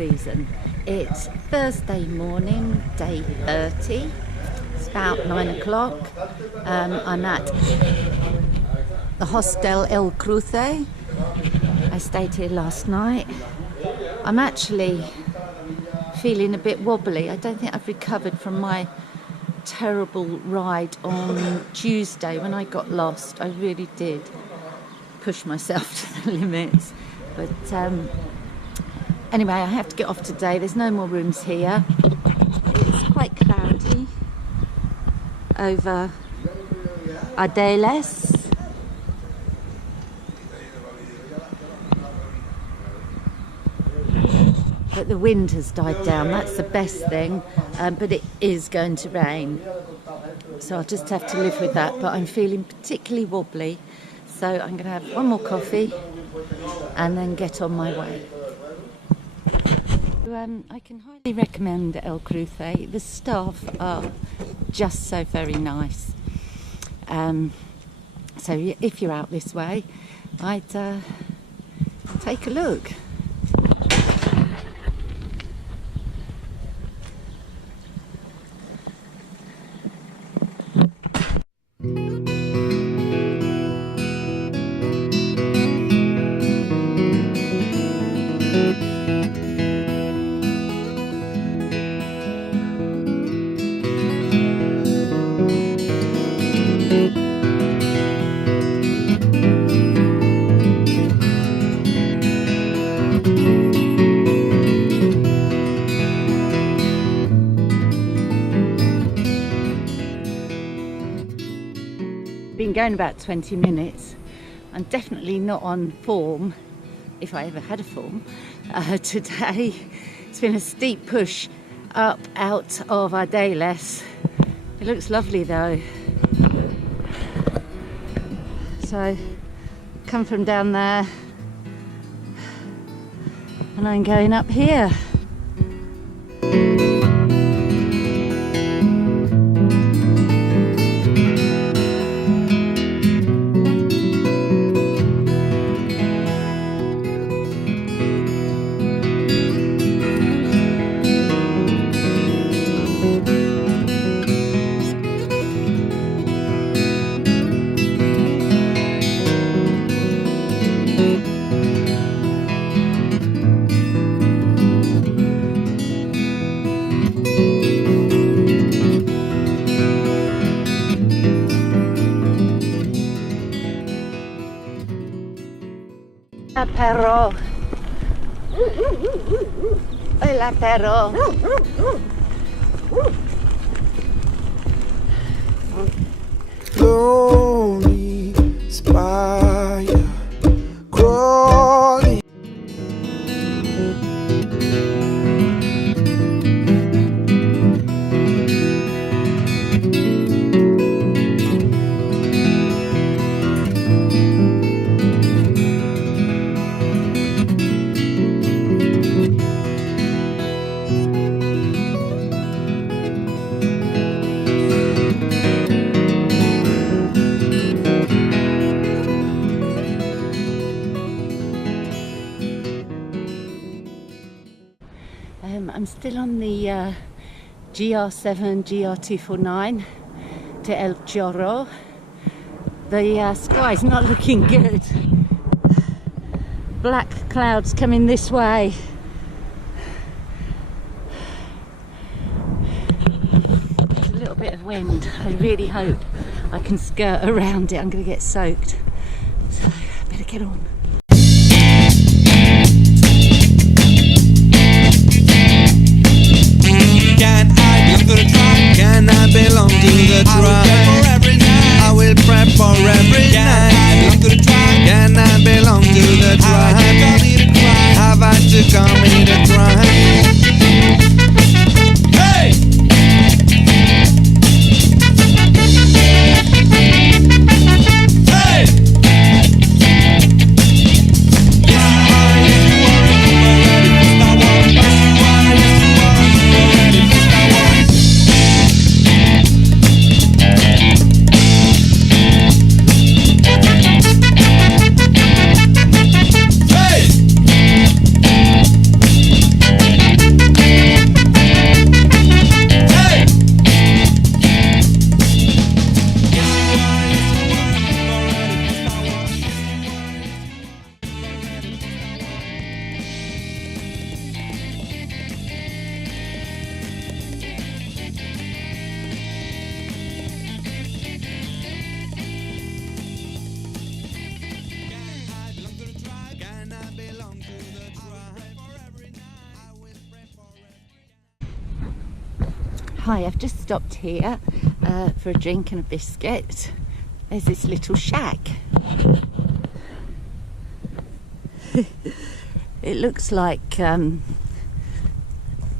season. It's Thursday morning, day 30. It's about 9 o'clock. I'm at the hostel El Cruce. I stayed here last night. I'm actually feeling a bit wobbly. I don't think I've recovered from my terrible ride on Tuesday when I got lost. I really did push myself to the limits. But anyway, I have to get off today. There's no more rooms here. It's quite cloudy over Ardales. But the wind has died down. That's the best thing. But it is going to rain. So I'll just have to live with that. But I'm feeling particularly wobbly. So I'm going to have one more coffee and then get on my way. I can highly recommend El Cruce. The staff are just so very nice. So if you're out this way, I'd take a look. Been going about 20 minutes. I'm definitely not on form, if I ever had a form, today. It's been a steep push up out of Ardales. It looks lovely though. So come from down there and I'm going up here. Perro. Hola, perro. Lonely spire crawling. I'm still on the GR7, GR249 to El Chorro. The sky's not looking good. Black clouds coming this way. There's a little bit of wind. I really hope I can skirt around it. I'm going to get soaked. So I better get on. Can I belong to the tribe? I will prep for every night. Can I belong to the tribe? Have I to commit a crime? Hey! Hey! Hi, I've just stopped here for a drink and a biscuit. There's this little shack. It looks like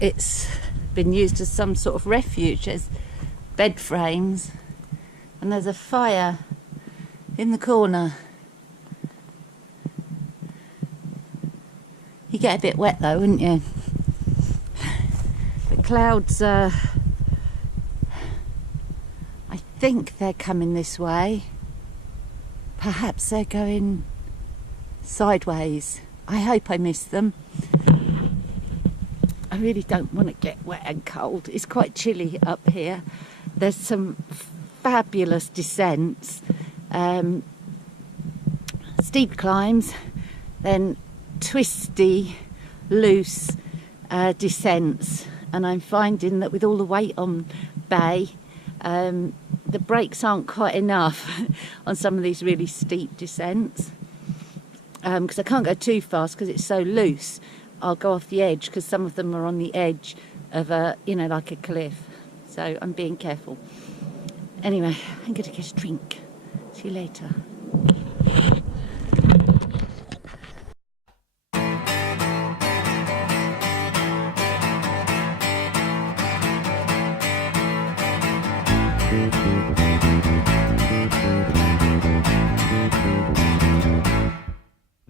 it's been used as some sort of refuge. There's bed frames and there's a fire in the corner. You get a bit wet though, wouldn't you? The clouds, I think they're coming this way. Perhaps they're going sideways. I hope I miss them. I really don't want to get wet and cold. It's quite chilly up here. There's some fabulous descents, steep climbs, then twisty, loose descents, and I'm finding that with all the weight on Bay, the brakes aren't quite enough on some of these really steep descents, because I can't go too fast because it's so loose. I'll go off the edge because some of them are on the edge of a, you know, like a cliff, so I'm being careful. Anyway, I'm going to get a drink. See you later.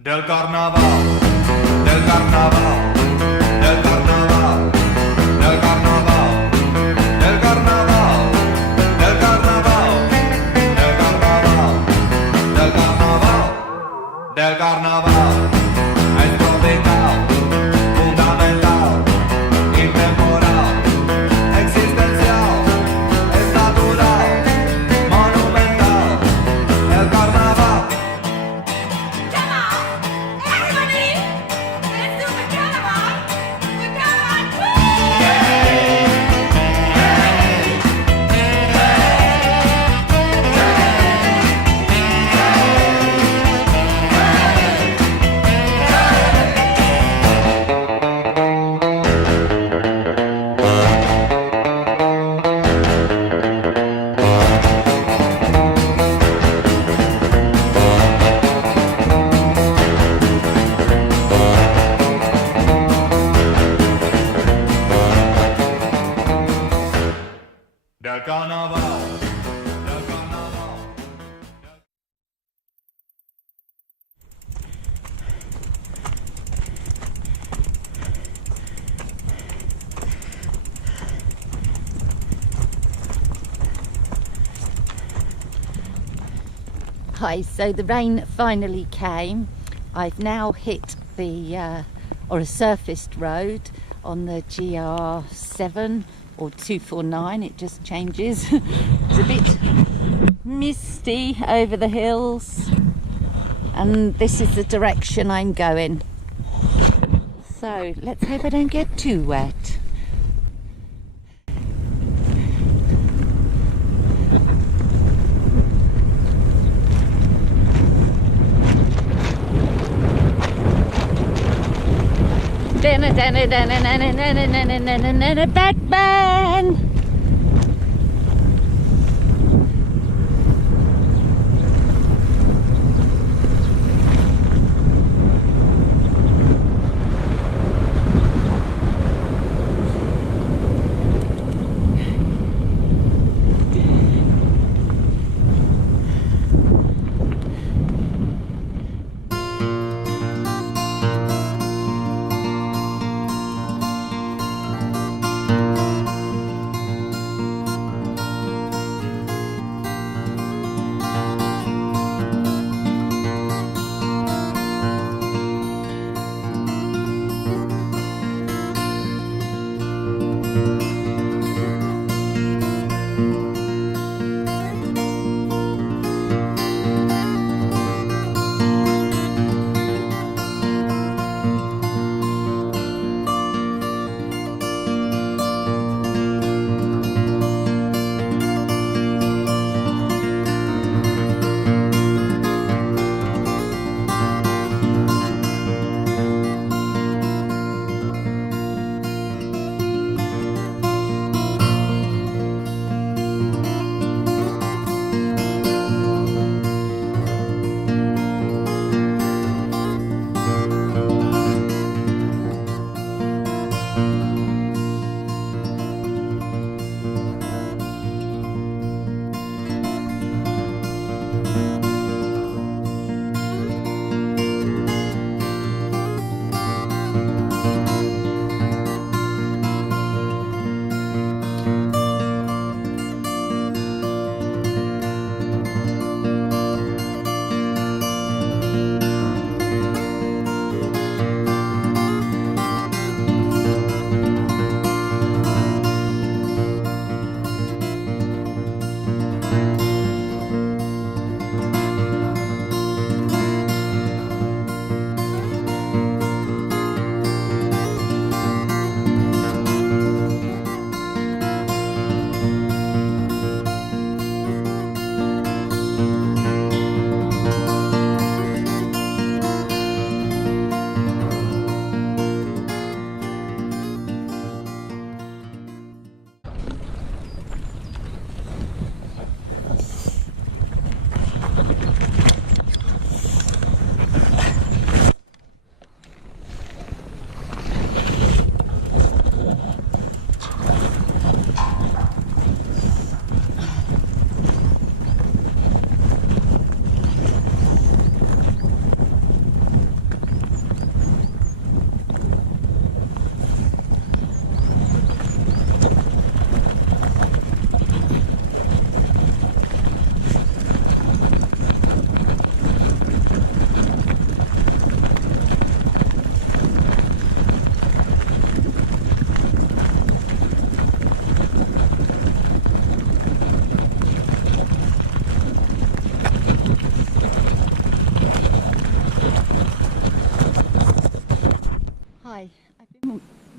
Del carnaval, del carnaval, del carnaval, del carnaval, del carnaval, del carnaval, del carnaval, del carnaval, del carnaval, es tropical, fundamental, intemporal, existencial, es natural, monumental, el carnaval. Del carnaval, del carnaval. Hi, so the rain finally came. I've now hit the, or a surfaced road on the GR7 or 249, it just changes. It's a bit misty over the hills, and this is the direction I'm going. So let's hope I don't get too wet. Batman!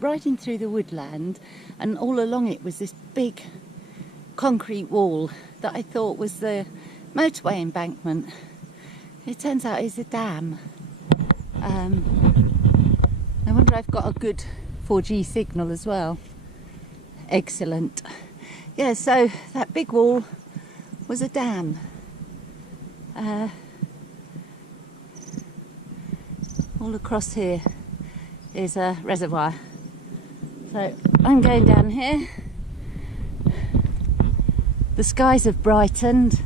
riding through the woodland, and all along it was this big concrete wall that I thought was the motorway embankment. It turns out it's a dam. I wonder I've got a good 4G signal as well. Excellent. Yeah, so that big wall was a dam. All across here is a reservoir. So I'm going down here. The skies have brightened,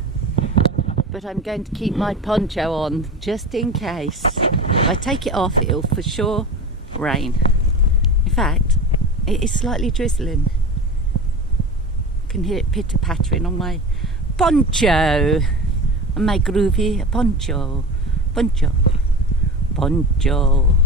but I'm going to keep my poncho on just in case. If I take it off, it'll for sure rain. In fact, it is slightly drizzling. You can hear it pitter-pattering on my poncho, on my groovy poncho, poncho, poncho.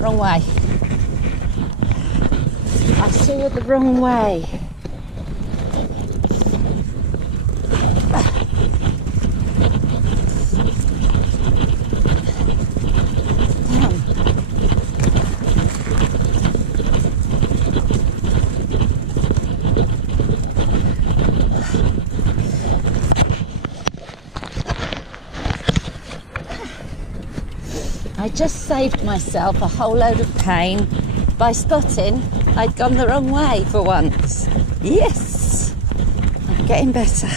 Wrong way. I saw the wrong way. I just saved myself a whole load of pain by spotting I'd gone the wrong way for once. Yes! I'm getting better.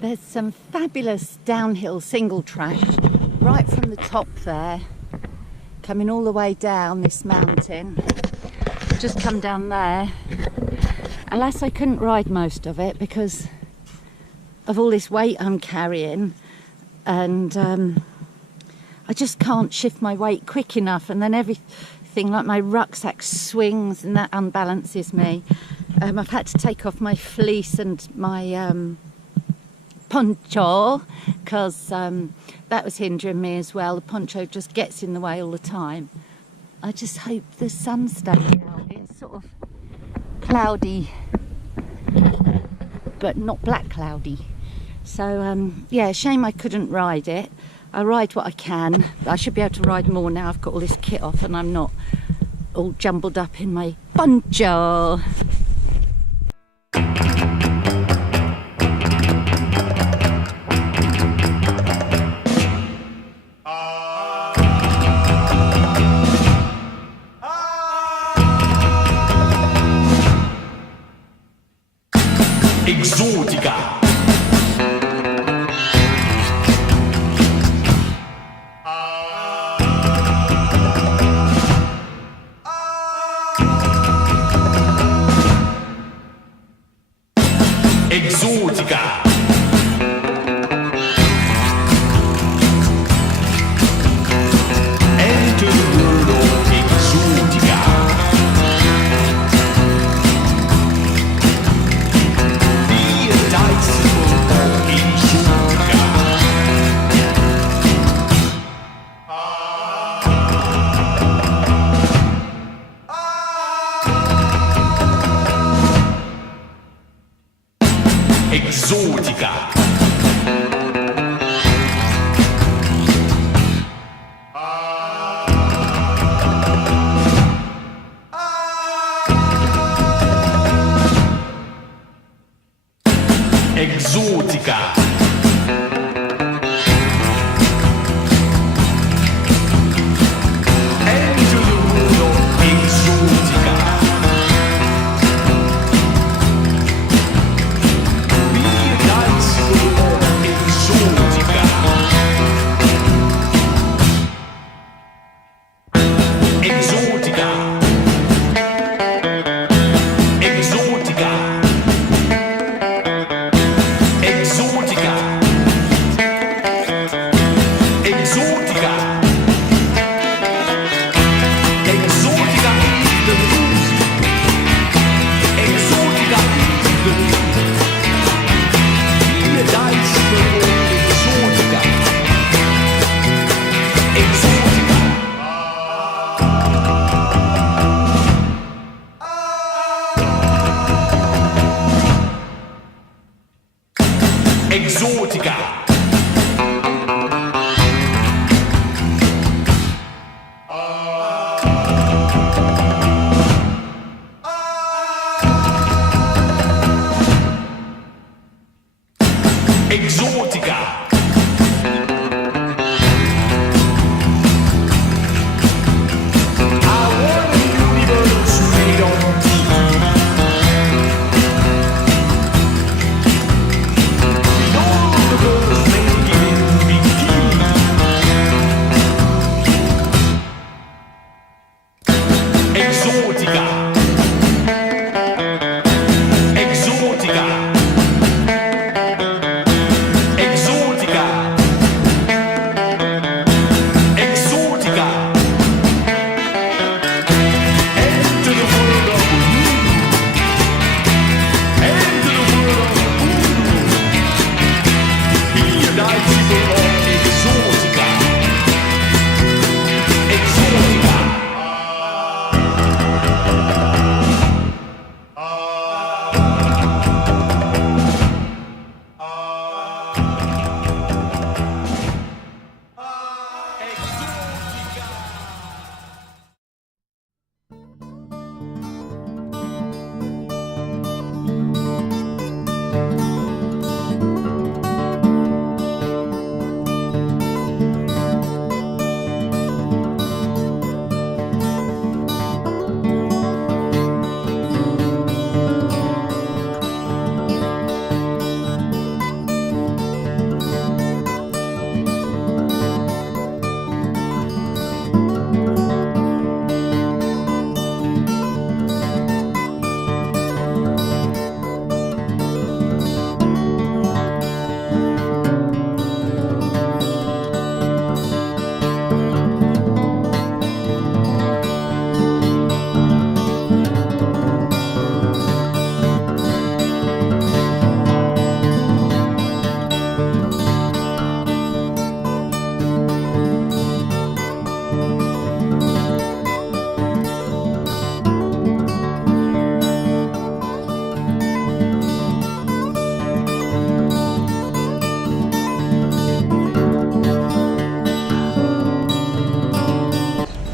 There's some fabulous downhill single track right from the top there, coming all the way down this mountain. Just come down there. Alas, I couldn't ride most of it because of all this weight I'm carrying, and I just can't shift my weight quick enough, and then everything like my rucksack swings and that unbalances me. I've had to take off my fleece and my poncho because that was hindering me as well. The poncho just gets in the way all the time. I just hope the sun stays out. It's sort of cloudy, but not black cloudy. So yeah, shame I couldn't ride it. I ride what I can. I should be able to ride more now I've got all this kit off and I'm not all jumbled up in my poncho. Exótica. Exótica. Enter the world of exótica. Be a disciple of exótica. Exótica. Exótica. Enter the world of exótica. Be a disciple of exótica. Exótica. Exótica. Exótica. Exótica. Exótica is the music. Exótica is the music. Be a disciple of exótica. Exótica. Exótica. Exótica. I want a universe made of tea. With all the girls naked in bikini. Exótica. Exótica. Exótica. Exótica. Enter the world of voodoo. Enter the world of voodoo. Be a disciple of exótica. Exótica.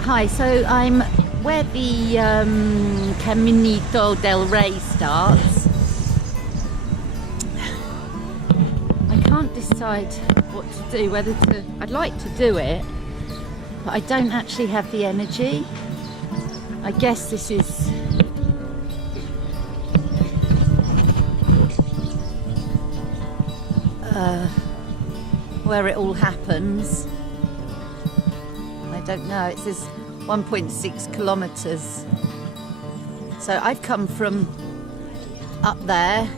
Hi, so I'm where the Caminito del Rey starts. I can't decide what to do, I'd like to do it, but I don't actually have the energy. I guess this is where it all happens. I don't know, it says 1.6 kilometers. So I've come from up there.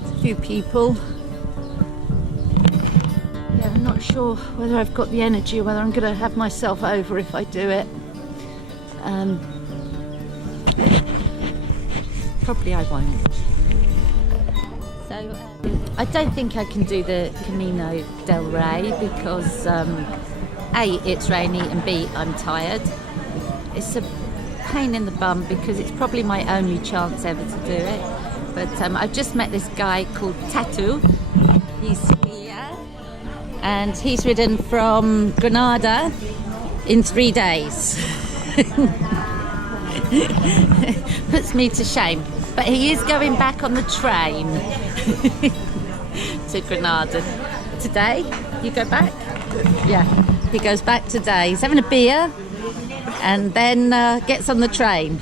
There's a few people. Yeah, I'm not sure whether I've got the energy or whether I'm going to have myself over if I do it. Probably I won't. So I don't think I can do the Camino del Rey because A, it's rainy, and B, I'm tired. It's a pain in the bum because it's probably my only chance ever to do it. But I've just met this guy called Tattoo. He's here and he's ridden from Granada in 3 days. Puts me to shame. But he is going back on the train to Granada today. You go back? Yeah, he goes back today. He's having a beer and then gets on the train.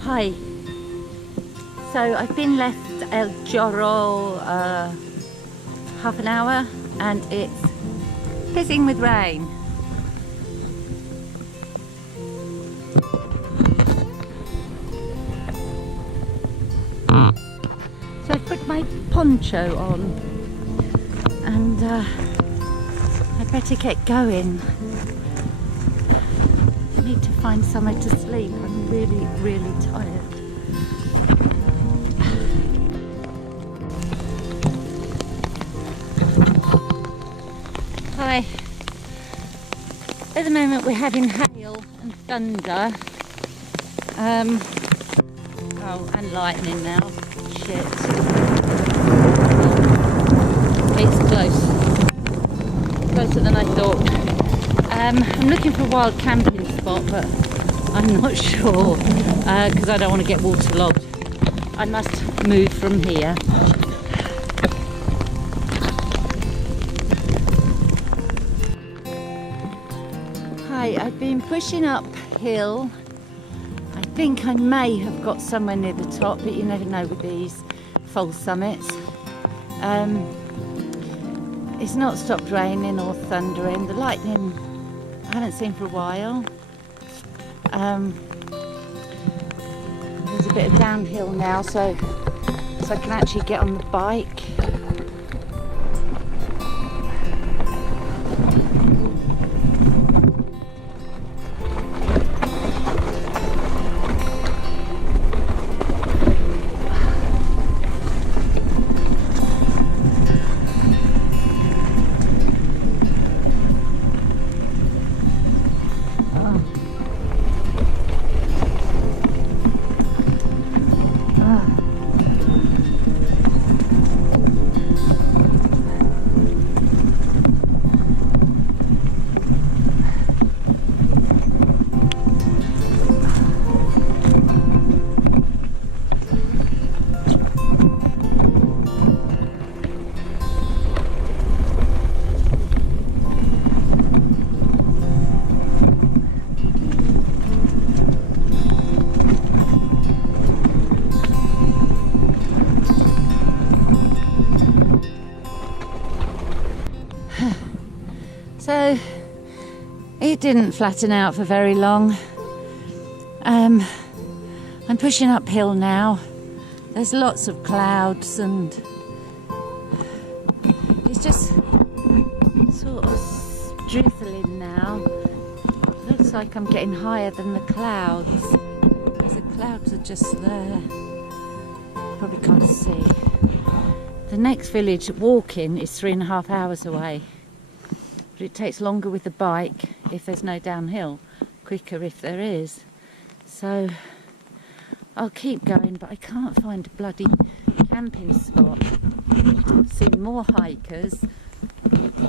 Hi. So I've been left El Chorro half an hour and it's pissing with rain. So I put my poncho on and I better get going. I need to find somewhere to sleep. I'm really, really tired. Hi. At the moment we're having hail and thunder. Oh, and lightning now. Shit. It's close. Closer than I thought. I'm looking for a wild camping spot, but I'm not sure because I don't want to get waterlogged. I must move from here. Hi, I've been pushing uphill. I think I may have got somewhere near the top, but you never know with these false summits. It's not stopped raining or thundering. The lightning I haven't seen for a while. a bit of downhill now, so I can actually get on the bike. So it didn't flatten out for very long. I'm pushing uphill now. There's lots of clouds and it's just sort of drizzling now. Looks like I'm getting higher than the clouds, because the clouds are just there. Probably can't see. The next village walking is 3.5 hours away. But it takes longer with the bike if there's no downhill, quicker if there is. So I'll keep going, but I can't find a bloody camping spot. I've seen more hikers,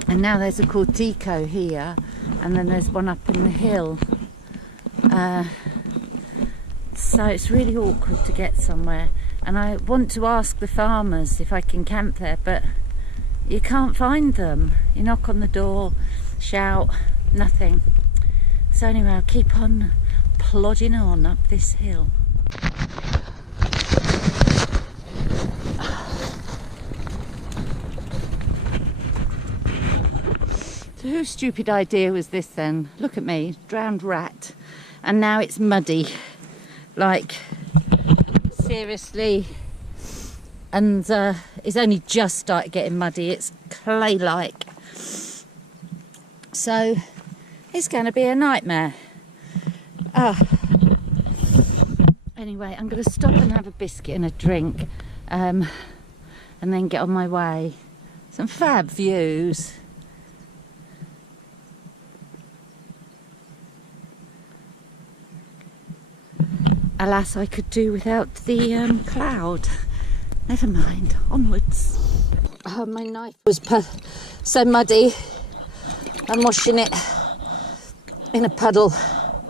and now there's a cortico here, and then there's one up in the hill. So it's really awkward to get somewhere. And I want to ask the farmers if I can camp there, but you can't find them. You knock on the door, shout, nothing. So anyway, I'll keep on plodding on up this hill. So whose stupid idea was this then? Look at me, drowned rat. And now it's muddy. Like, seriously. And it's only just started getting muddy. It's clay-like. So it's going to be a nightmare. Anyway, I'm going to stop and have a biscuit and a drink, and then get on my way. Some fab views. Alas, I could do without the cloud. Never mind, onwards. Oh, my knife was so muddy. I'm washing it in a puddle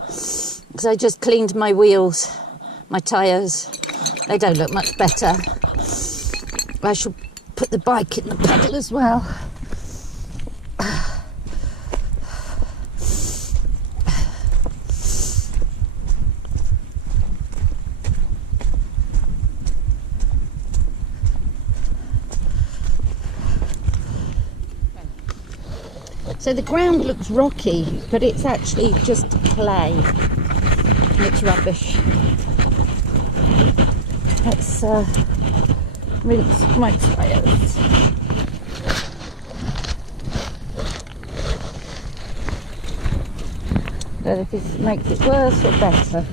because I just cleaned my wheels, my tyres. They don't look much better. I shall put the bike in the puddle as well. So the ground looks rocky, but it's actually just clay. It's rubbish. Let's rinse my tyres. Don't know if this makes it worse or better.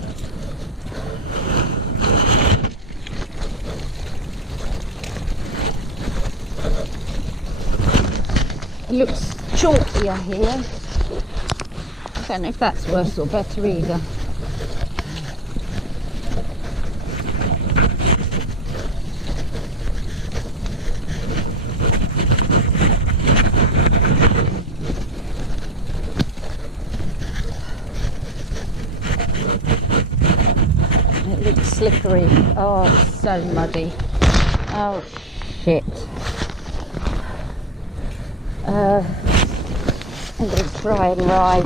It looks chalkier here. I don't know if that's worse or better either. It looks slippery. Oh, it's so muddy. Oh, shit. I'm going to try and ride.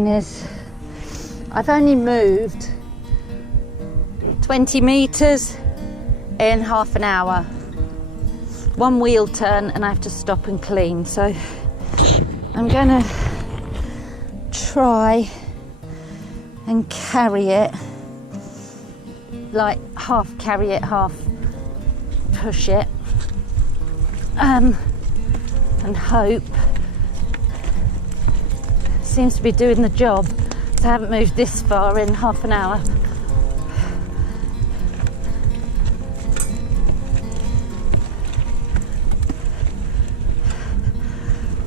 doing is I've only moved 20 metres in half an hour. One wheel turn and I have to stop and clean. So I'm gonna try and carry it, like half carry it, half push it, and hope. Seems to be doing the job. So I haven't moved this far in half an hour.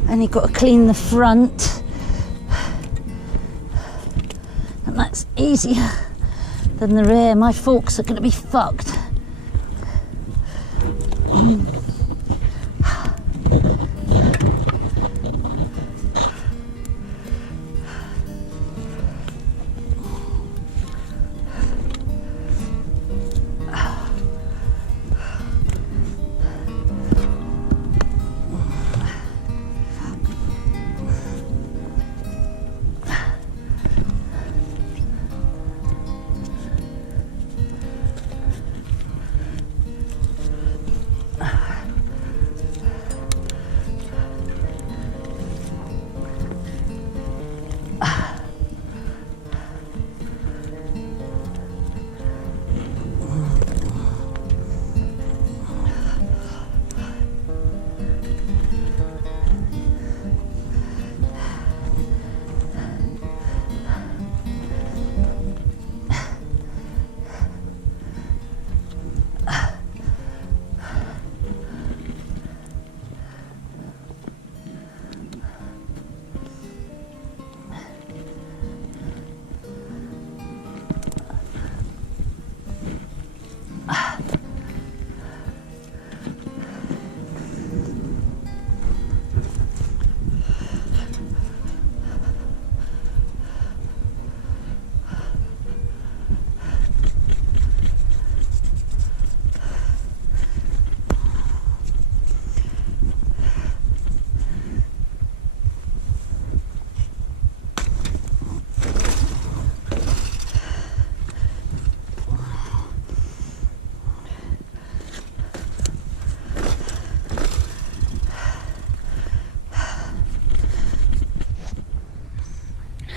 And you've got to clean the front, and that's easier than the rear. My forks are going to be fucked.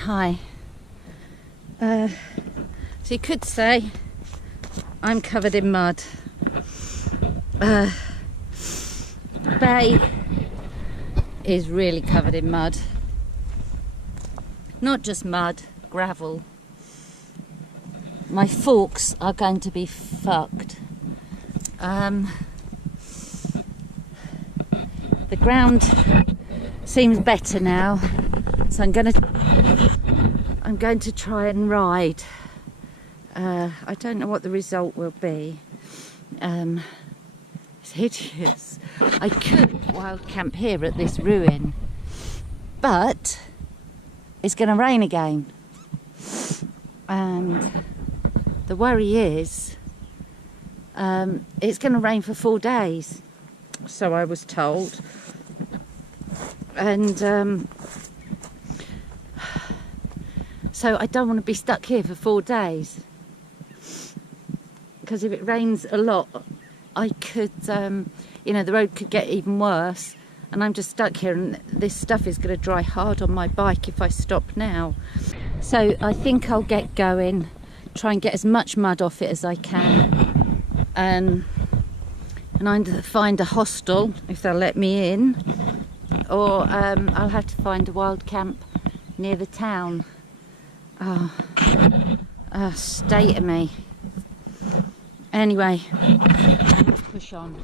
Hi. So you could say I'm covered in mud. Bay is really covered in mud. Not just mud, gravel. My forks are going to be fucked. The ground seems better now, so I'm going to try and ride. I don't know what the result will be. It's hideous. I could wild camp here at this ruin, but it's going to rain again. And the worry is it's going to rain for 4 days, so I was told. And so I don't want to be stuck here for 4 days, because if it rains a lot, I could, you know, the road could get even worse, and I'm just stuck here, and this stuff is going to dry hard on my bike if I stop now. So I think I'll get going, try and get as much mud off it as I can, and either find a hostel if they'll let me in, or I'll have to find a wild camp near the town. Oh, state of me. Anyway, let's push on.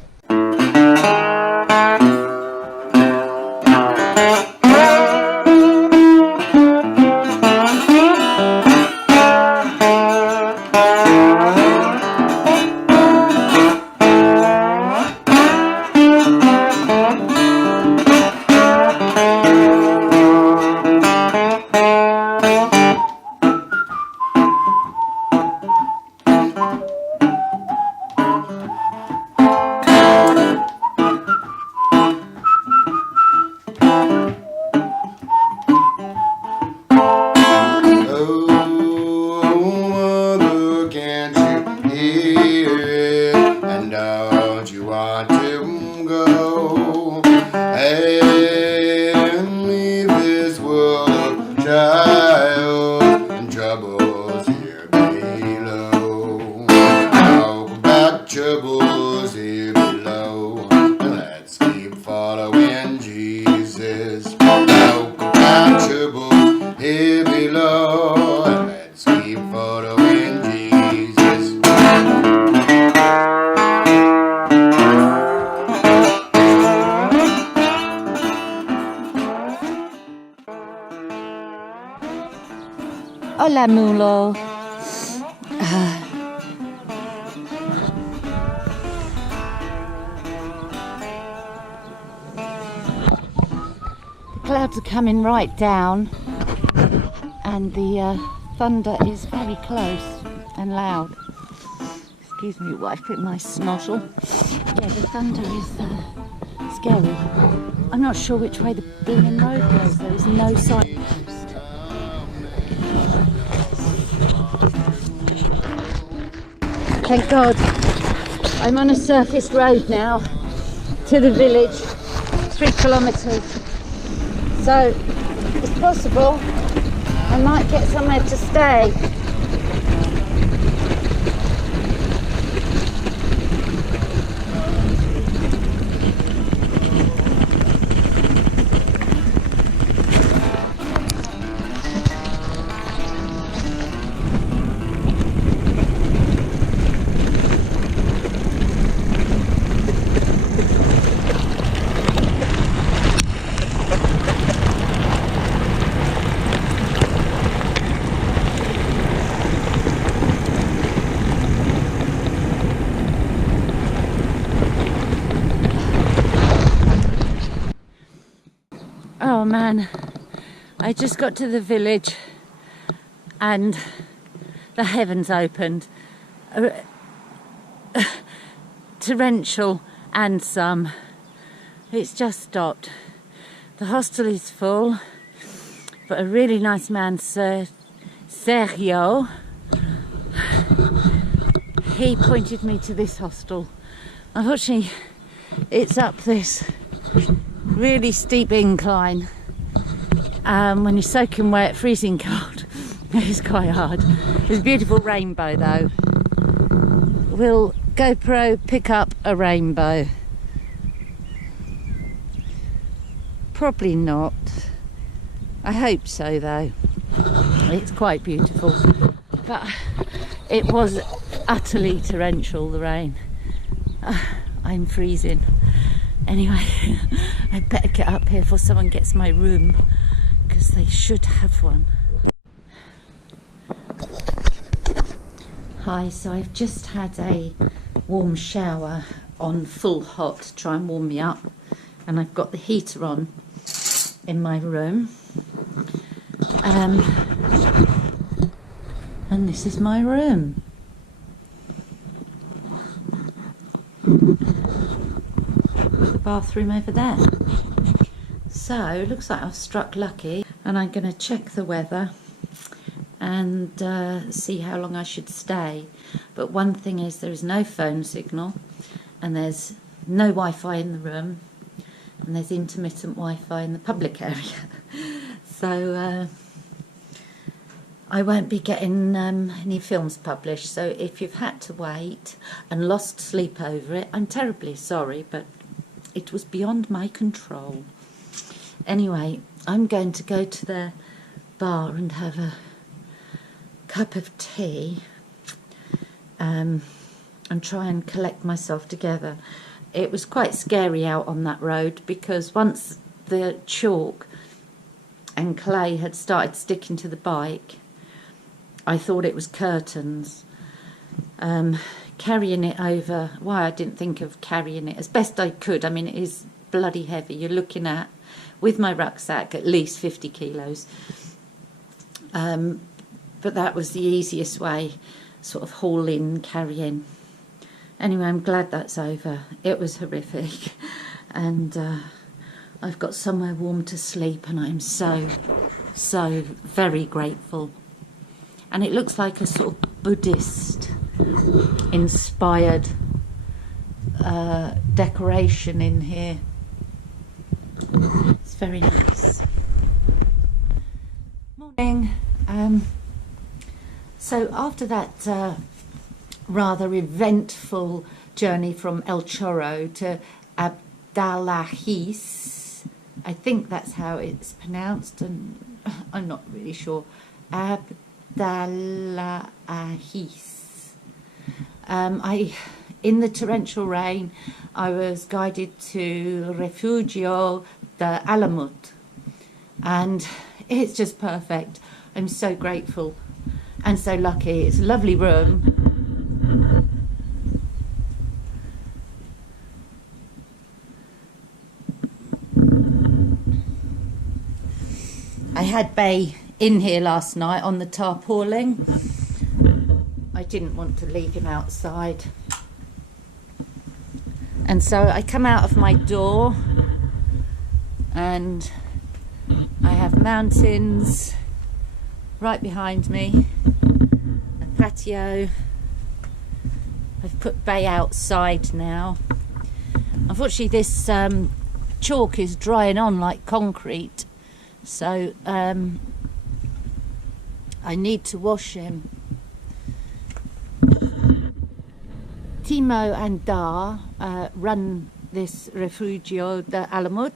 you want to go and leave this world of trials and troubles here below. Talk about troubles here below, and let's keep following Jesus. Talk about troubles here below, and let's keep following Jesus. Hola, Mulo. The clouds are coming right down, and the thunder is very close and loud. Excuse me while I put my snozzle. Yeah, the thunder is scary. I'm not sure which way the blooming road goes. There is no signpost. Thank God, I'm on a surfaced road now to the village, 3 kilometres. So it's possible I might get somewhere to stay. Oh man, I just got to the village and the heavens opened. Torrential and some. It's just stopped. The hostel is full, but a really nice man, Sergio, he pointed me to this hostel. Unfortunately, it's up this really steep incline. When you're soaking wet, freezing cold, it's quite hard. There's a beautiful rainbow though. Will GoPro pick up a rainbow? Probably not. I hope so though. It's quite beautiful. But it was utterly torrential, the rain. I'm freezing. Anyway, I'd better get up here before someone gets my room, because they should have one. Hi, so I've just had a warm shower on full hot to try and warm me up, and I've got the heater on in my room. And this is my room. Bathroom over there. So it looks like I've struck lucky, and I'm going to check the weather and see how long I should stay. But one thing is, there is no phone signal, and there's no Wi-Fi in the room, and there's intermittent Wi-Fi in the public area. So I won't be getting any films published. So if you've had to wait and lost sleep over it, I'm terribly sorry, but it was beyond my control. Anyway, I'm going to go to the bar and have a cup of tea and try and collect myself together. It was quite scary out on that road, because once the chalk and clay had started sticking to the bike, I thought it was curtains. Carrying it over, why I didn't think of carrying it as best I could. I mean, it is bloody heavy. You're looking at, with my rucksack, at least 50 kilos. But that was the easiest way, sort of haul in, carry in. Anyway, I'm glad that's over. It was horrific. And I've got somewhere warm to sleep, and I'm so very grateful. And it looks like a sort of Buddhist inspired decoration in here. It's very nice. Morning. So after that rather eventful journey from El Chorro to Abdalajis, I think that's how it's pronounced, and I'm not really sure. Abdalajis. In the torrential rain, I was guided to Refugio de Alamut, and it's just perfect. I'm so grateful and so lucky. It's a lovely room. I had Bay in here last night on the tarpaulin. I didn't want to leave him outside. And so I come out of my door and I have mountains right behind me, a patio. I've put Bay outside now. Unfortunately this chalk is drying on like concrete, so I need to wash him. Timo and Dar run this Refugio de Alamut,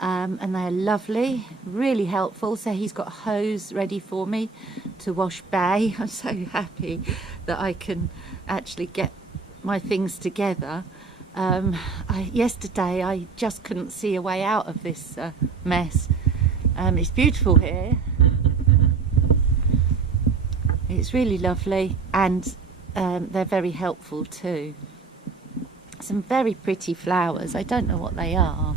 and they're lovely, really helpful. So he's got a hose ready for me to wash Bay. I'm so happy that I can actually get my things together. Yesterday I just couldn't see a way out of this mess. It's beautiful here. It's really lovely, and they're very helpful too. Some very pretty flowers. I don't know what they are.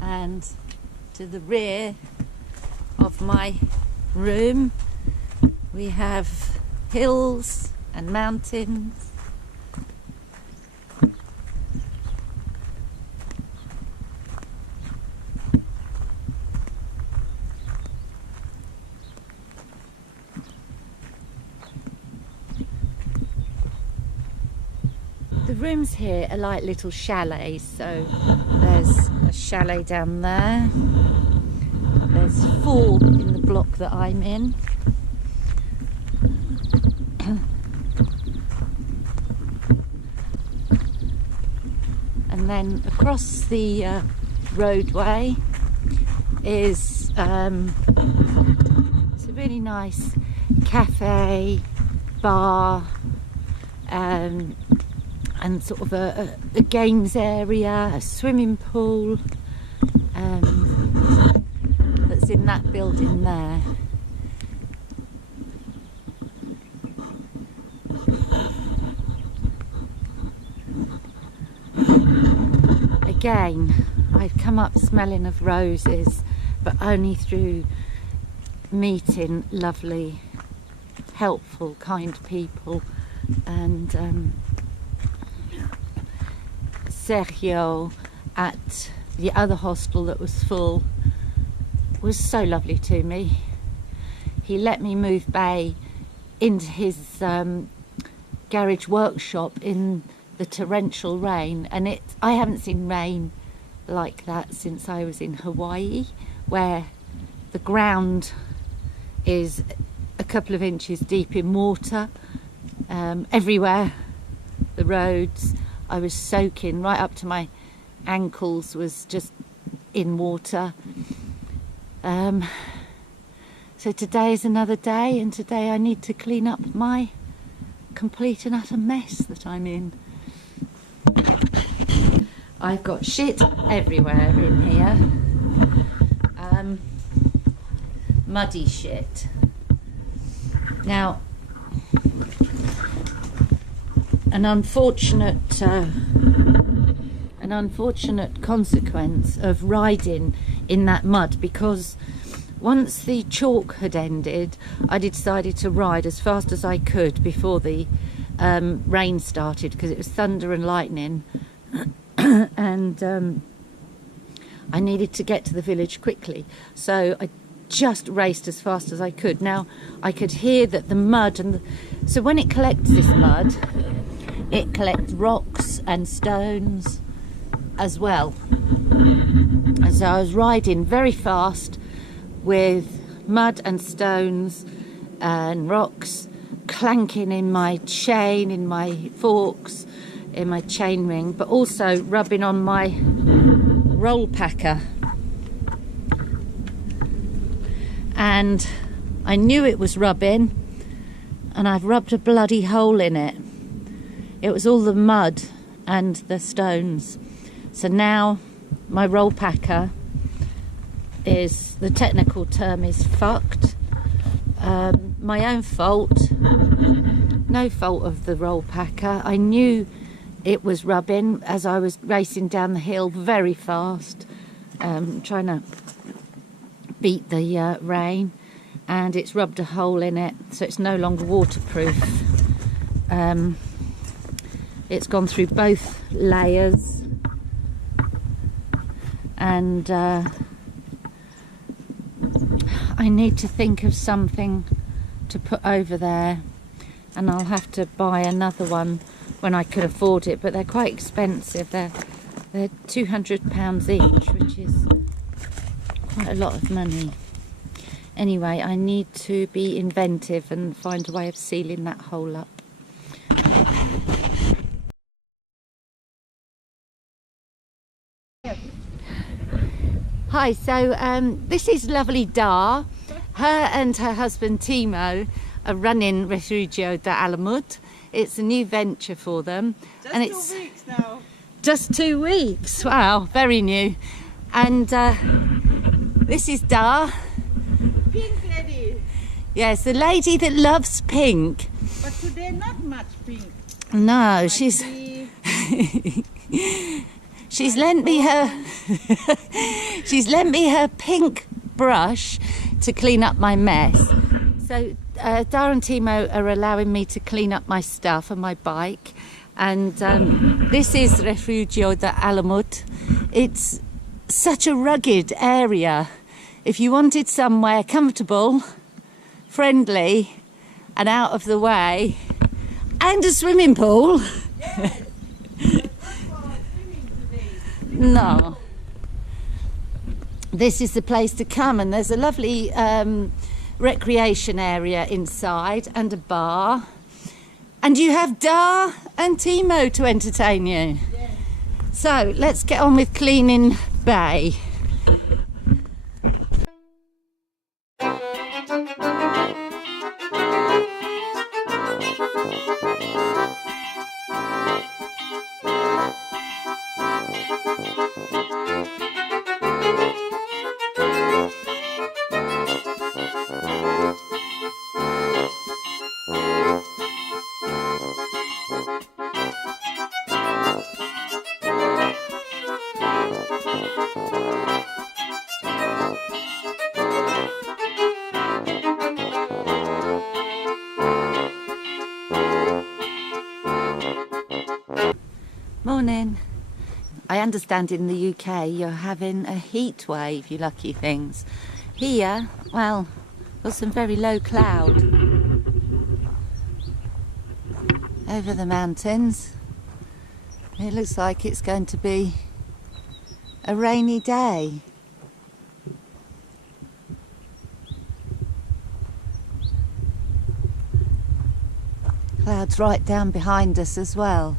And to the rear of my room we have hills and mountains. The rooms here are like little chalets, so there's a chalet down there. There's 4 in the block that I'm in. And then across the roadway is it's a really nice cafe, bar, and sort of a games area, a swimming pool that's in that building there. Again, I've come up smelling of roses, but only through meeting lovely, helpful, kind people. And Sergio at the other hostel that was full was so lovely to me. He let me move Bay into his garage workshop in the torrential rain, and I haven't seen rain like that since I was in Hawaii, where the ground is a couple of inches deep in water everywhere. The roads, I was soaking right up to my ankles, was just in water. So today is another day, and today I need to clean up my complete and utter mess that I'm in. I've got shit everywhere in here. Muddy shit. Now, an unfortunate consequence of riding in that mud, because once the chalk had ended, I decided to ride as fast as I could before the rain started, because it was thunder and lightning. And I needed to get to the village quickly, so I just raced as fast as I could. Now I could hear that the mud so when it collects this mud, it collects rocks and stones as well. And so I was riding very fast with mud and stones and rocks clanking in my chain, in my forks, in my chain ring, but also rubbing on my roll packer. And I knew it was rubbing, and I've rubbed a bloody hole in it. It was all the mud and the stones. So now my roll packer is, the technical term is fucked. My own fault, no fault of the roll packer. I knew it was rubbing as I was racing down the hill very fast, trying to beat the rain, and it's rubbed a hole in it, so it's no longer waterproof. It's gone through both layers, and I need to think of something to put over there, and I'll have to buy another one when I can afford it, but they're quite expensive. They're £200 each, which is quite a lot of money. Anyway, I need to be inventive and find a way of sealing that hole up. Hi, so this is lovely Dar. Her and her husband Timo are running Refugio de Alamut. It's a new venture for them. Just and 2 it's weeks now. just 2 weeks. Wow, very new. And this is Dar. Pink lady. Yes, the lady that loves pink. But today not much pink. No, Might she's be she's lent me her she's lent me her pink brush to clean up my mess. So Dar and Timo are allowing me to clean up my stuff and my bike, and this is Refugio de Alamut. It's such a rugged area. If you wanted somewhere comfortable, friendly and out of the way, and a swimming pool. No, this is the place to come, and there's a lovely recreation area inside and a bar, and you have Dar and Timo to entertain you. So let's get on with cleaning Bay. Morning. I understand in the UK you're having a heat wave, you lucky things. Here, well, got some very low cloud over the mountains. It looks like it's going to be a rainy day. Clouds right down behind us as well.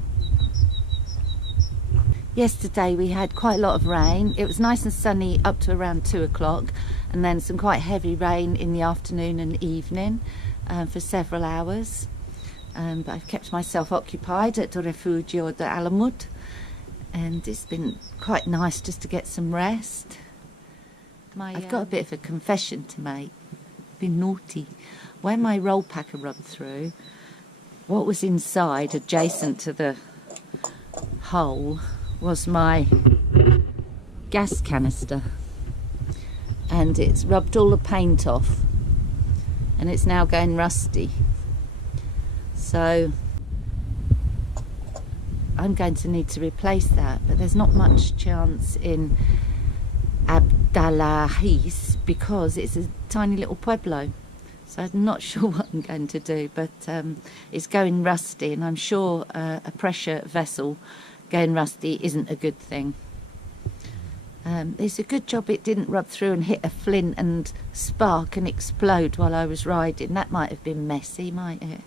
Yesterday we had quite a lot of rain. It was nice and sunny up to around 2 o'clock, and then some quite heavy rain in the afternoon and evening for several hours. But I've kept myself occupied at the Refugio de Alamut, and it's been quite nice just to get some rest. I've got a bit of a confession to make. I've been naughty. When my roll packer rubbed through, what was inside, adjacent to the hole, was my gas canister, and it's rubbed all the paint off, and it's now going rusty. So I'm going to need to replace that, but there's not much chance in Abdalajis because it's a tiny little pueblo. So I'm not sure what I'm going to do, but it's going rusty, and I'm sure a pressure vessel going rusty isn't a good thing. It's a good job it didn't rub through and hit a flint and spark and explode while I was riding. That might have been messy, might it?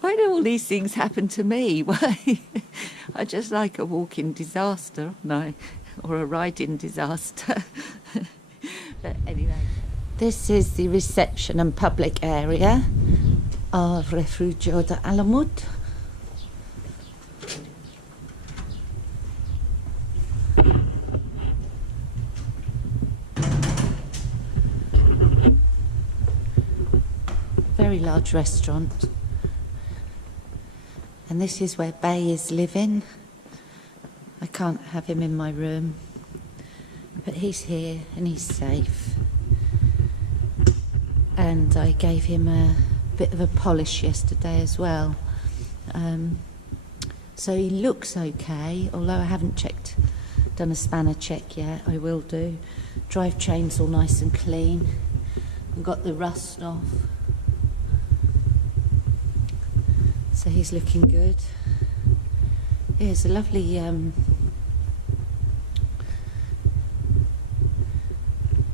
Why do all these things happen to me? Why? I'm just like a walking disaster, no, or a riding disaster. But anyway, this is the reception and public area of Refugio de Alamut. Very large restaurant. And this is where Bay is living. I can't have him in my room, but he's here and he's safe. And I gave him a bit of a polish yesterday as well. So he looks okay, although I haven't done a spanner check yet. I will do. Drivetrain's all nice and clean. I've got the rust off. So he's looking good. Here's a lovely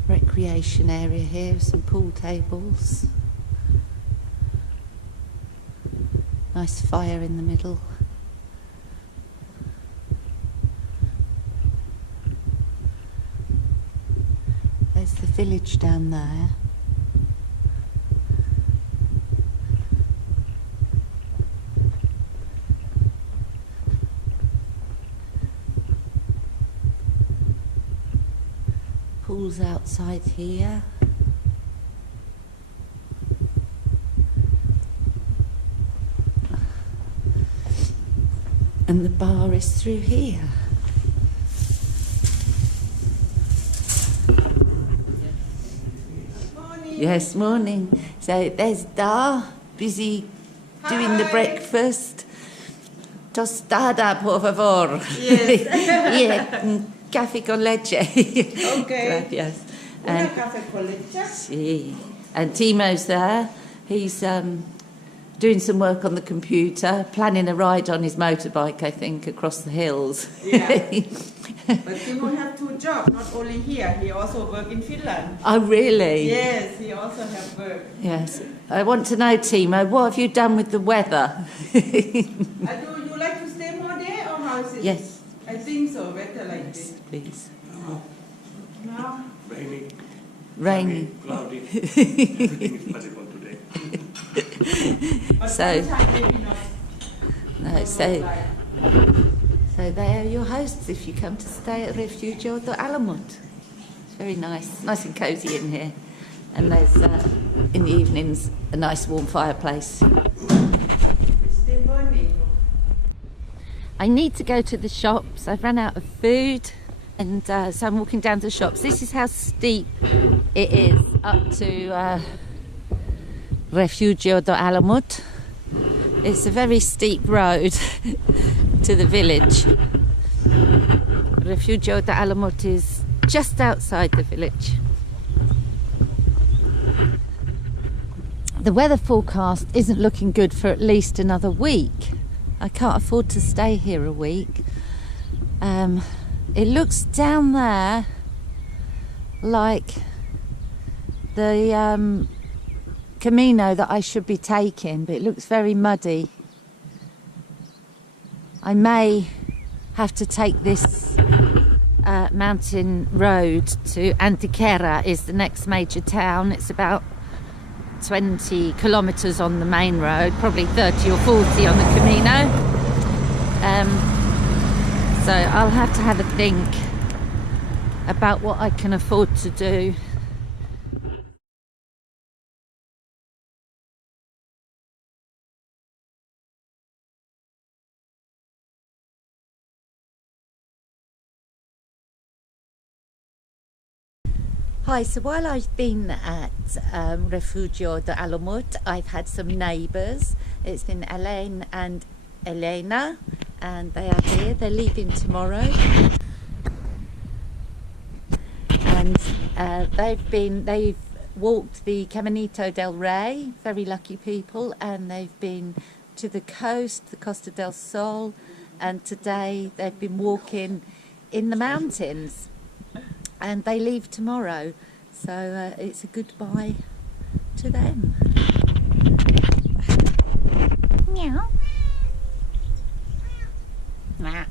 recreation area here, some pool tables. Nice fire in the middle. There's the village down there. Pool's outside here. And the bar is through here. Morning. Yes, morning. So there's Da, busy doing the breakfast. Tostada, por favor. Yes. Yeah, café con leche. Okay. Yes. Una café con leche. Sí. And Timo's there. He's doing some work on the computer, planning a ride on his motorbike, I think, across the hills. Yeah. But Timo has 2 jobs, not only here, he also works in Finland. Oh, really? Yes, he also has work. Yes. I want to know, Timo, what have you done with the weather? Do you like to stay more there or how is it? Yes. I think so, better like Yes, this. please. No? Raining. Rainy. Cloudy. Everything is possible today. But So- sometimes maybe not. No, so they are your hosts if you come to stay at Refugio de Alamut. It's very nice and cosy in here. And there's, in the evenings, a nice warm fireplace. It's still burning. I need to go to the shops. I've run out of food, and so I'm walking down to the shops. This is how steep it is up to Refugio de Alamut. It's a very steep road to the village. Refugio de Alamut is just outside the village. The weather forecast isn't looking good for at least another week. I can't afford to stay here a week. It looks down there like the camino that I should be taking, but it looks very muddy. I may have to take this mountain road to Antequera, is the next major town. It's about 20 kilometres on the main road, probably 30 or 40 on the camino. So I'll have to have a think about what I can afford to do. Hi, so while I've been at Refugio de Alamut, I've had some neighbours. It's been Elaine and Elena, and they are here. They're leaving tomorrow. and they've walked the Caminito del Rey, very lucky people, and they've been to the coast, the Costa del Sol, and today they've been walking in the mountains, and they leave tomorrow, so it's a goodbye to them. Meow. Nah.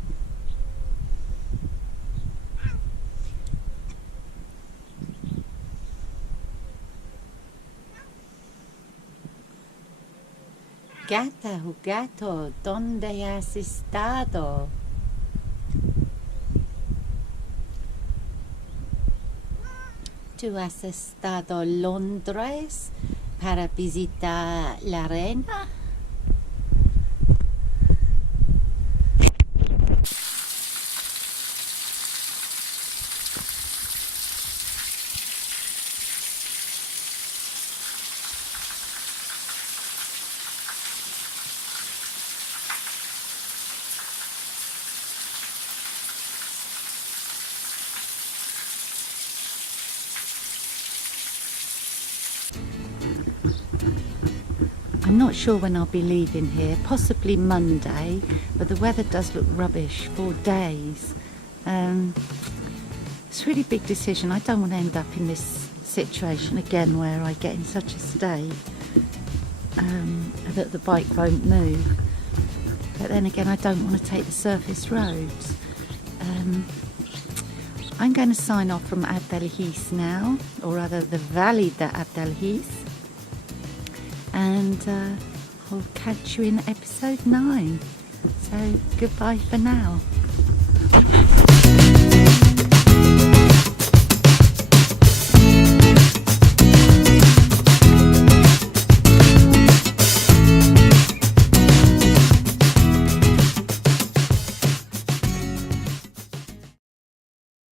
Gata, gato, ¿dónde has estado? ¿Tú has estado en Londres para visitar la reina? I'm not sure when I'll be leaving here, possibly Monday, but the weather does look rubbish for days. It's a really big decision. I don't want to end up in this situation again where I get in such a state that the bike won't move. But then again, I don't want to take the surface roads. I'm going to sign off from Ardales now, or rather the Valle de Abdalajis. And I'll catch you in episode 9. So goodbye for now.